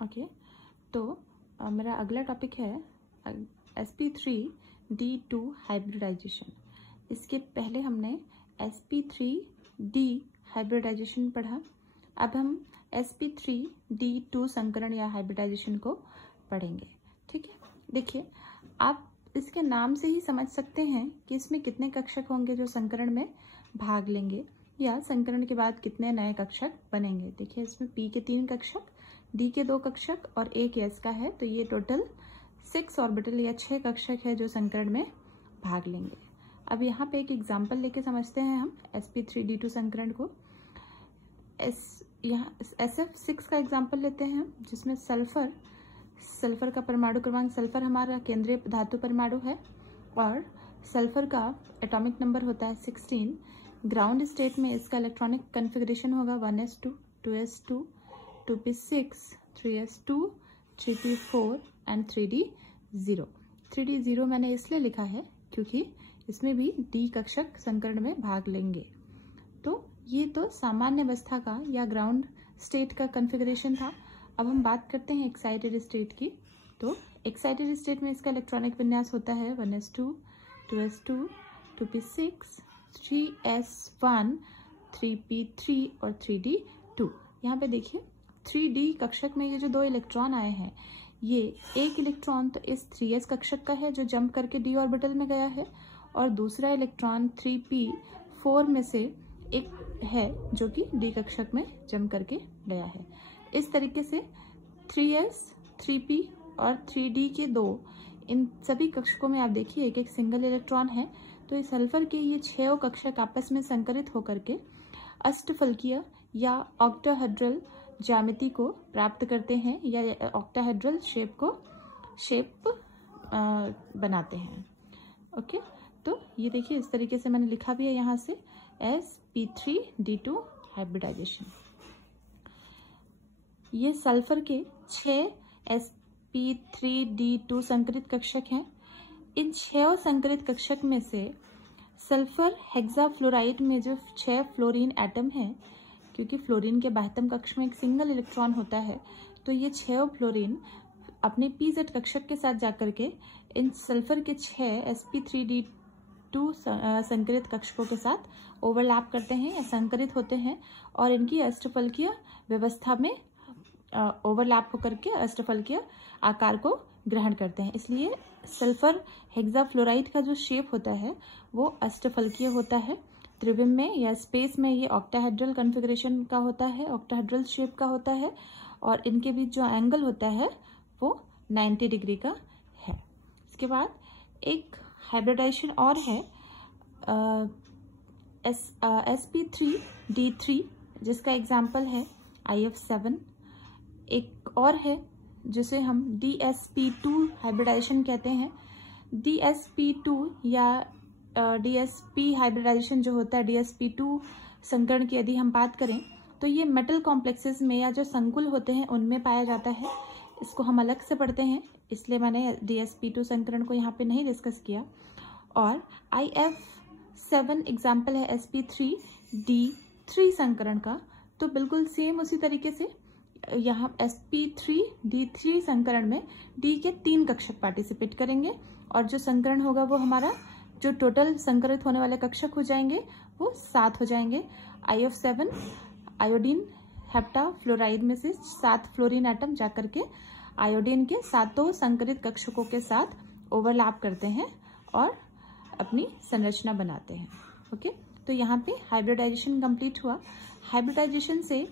Okay, तो मेरा अगला टॉपिक है sp3d2 हाइब्रिडाइजेशन। इसके पहले हमने sp3d हाइब्रिडाइजेशन पढ़ा। अब हम sp3d2 संकरण या हाइब्रिडाइजेशन को पढ़ेंगे। ठीक है, देखिए आप इसके नाम से ही समझ सकते हैं कि इसमें कितने कक्षक होंगे जो संकरण में भाग लेंगे, या संकरण के बाद कितने नए कक्षक बनेंगे। देखिए इसमें p के 3 कक्षक, d के 2 कक्षक और एक s का है, तो ये टोटल 6 ऑर्बिटल या 6 कक्षक है जो संकरण में भाग लेंगे। अब यहाँ पे एक एग्जाम्पल लेके समझते हैं हम sp3d2 संकरण को। यहाँ SF6 का एग्जाम्पल लेते हैं हम, जिसमें सल्फर का परमाणु क्रमांक, सल्फर हमारा केंद्रीय धातु परमाणु है और सल्फर का एटॉमिक नंबर होता है 16। ग्राउंड स्टेट में इसका इलेक्ट्रॉनिक कन्फिग्रेशन होगा 1s2, 2s2, 2p6, 3s2, 3p4 and 3d0। 3d0 मैंने इसलिए लिखा है क्योंकि इसमें भी d कक्षक संकरण में भाग लेंगे। तो ये तो सामान्य अवस्था का या ग्राउंड स्टेट का कन्फिग्रेशन था। अब हम बात करते हैं एक्साइटेड स्टेट की। तो एक्साइटेड स्टेट में इसका इलेक्ट्रॉनिक विन्यास होता है 1s2, 2s2, 2p6, 3s1, 3p3 और 3d2। यहाँ पे देखिए 3d कक्षक में ये जो 2 इलेक्ट्रॉन आए हैं, ये एक इलेक्ट्रॉन तो इस 3s कक्षक का है जो जंप करके d ऑर्बिटल में गया है, और दूसरा इलेक्ट्रॉन 3p4 में से एक है जो कि d कक्षक में जंप करके गया है। इस तरीके से 3s, 3p और 3d के 2 इन सभी कक्षकों में आप देखिए एक एक सिंगल इलेक्ट्रॉन है। तो इस सल्फर के ये 6 कक्षक आपस में संकरित होकर के अष्टफलकीय या ऑक्टाहेड्रल ज्यामिति को प्राप्त करते हैं, या ऑक्टाहेड्रल शेप बनाते हैं। ओके, तो ये देखिए इस तरीके से मैंने लिखा भी है यहाँ से sp3d2 हाइब्रिडाइजेशन। ये सल्फर के 6 sp3d2 संकरित कक्षक हैं। इन 6 संकरित कक्षक में से सल्फर हेक्साफ्लोराइड में जो 6 फ्लोरीन एटम हैं, क्योंकि फ्लोरीन के बाह्यतम कक्ष में एक सिंगल इलेक्ट्रॉन होता है, तो ये 6 फ्लोरीन अपने pz कक्षक के साथ जाकर के इन सल्फर के 6 sp3d2 संकरित कक्षकों के साथ ओवरलैप करते हैं या संकरित होते हैं, और इनकी अष्टफलकीय व्यवस्था में ओवरलैप होकर के अष्टफलकीय आकार को ग्रहण करते हैं। इसलिए सल्फर हेक्साफ्लोराइड का जो शेप होता है वो अष्टफलकीय होता है। त्रिविम में या स्पेस में ये ऑक्टाहेड्रल कॉन्फ़िगरेशन का होता है, ऑक्टाहेड्रल शेप का होता है, और इनके बीच जो एंगल होता है वो 90 डिग्री का है। इसके बाद एक हाइब्रिडाइजेशन और है sp3d3, जिसका एग्जाम्पल है IF7। एक और है जिसे हम dsp2 हाइब्रिडाइजेशन कहते हैं। dsp2 या dsp हाइब्रिडाइजेशन जो होता है, dsp2 संकरण की यदि हम बात करें तो ये मेटल कॉम्प्लेक्सेस में या जो संकुल होते हैं उनमें पाया जाता है। इसको हम अलग से पढ़ते हैं, इसलिए मैंने dsp2 संकरण को यहाँ पे नहीं डिस्कस किया। और IF7 एग्जाम्पल है sp3d3 संकरण का। तो बिल्कुल सेम उसी तरीके से यहाँ sp3d3 संकरण में d के 3 कक्षक पार्टिसिपेट करेंगे, और जो संकरण होगा वो हमारा जो टोटल संकरित होने वाले कक्षक हो जाएंगे वो 7 हो जाएंगे। IF7 आयोडीन हेप्टाफ्लोराइड में से 7 फ्लोरीन एटम जाकर के आयोडीन के 7 संकरित कक्षकों के साथ ओवरलैप करते हैं और अपनी संरचना बनाते हैं। ओके, तो यहाँ पे हाइब्रिडाइजेशन कंप्लीट हुआ। हाइब्रिडाइजेशन से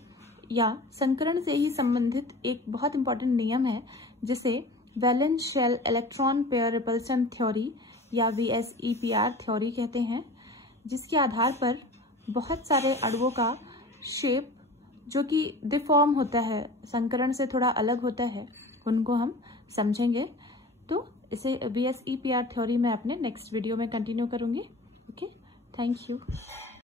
या संकरण से ही संबंधित एक बहुत इंपॉर्टेंट नियम है जिसे valence shell electron pair repulsion theory या VSEPR थ्योरी कहते हैं, जिसके आधार पर बहुत सारे अणुओं का शेप जो कि डिफॉर्म होता है, संकरण से थोड़ा अलग होता है, उनको हम समझेंगे। तो इसे VSEPR थ्योरी मैं अपने नेक्स्ट वीडियो में कंटिन्यू करूँगी। Okay, thank you.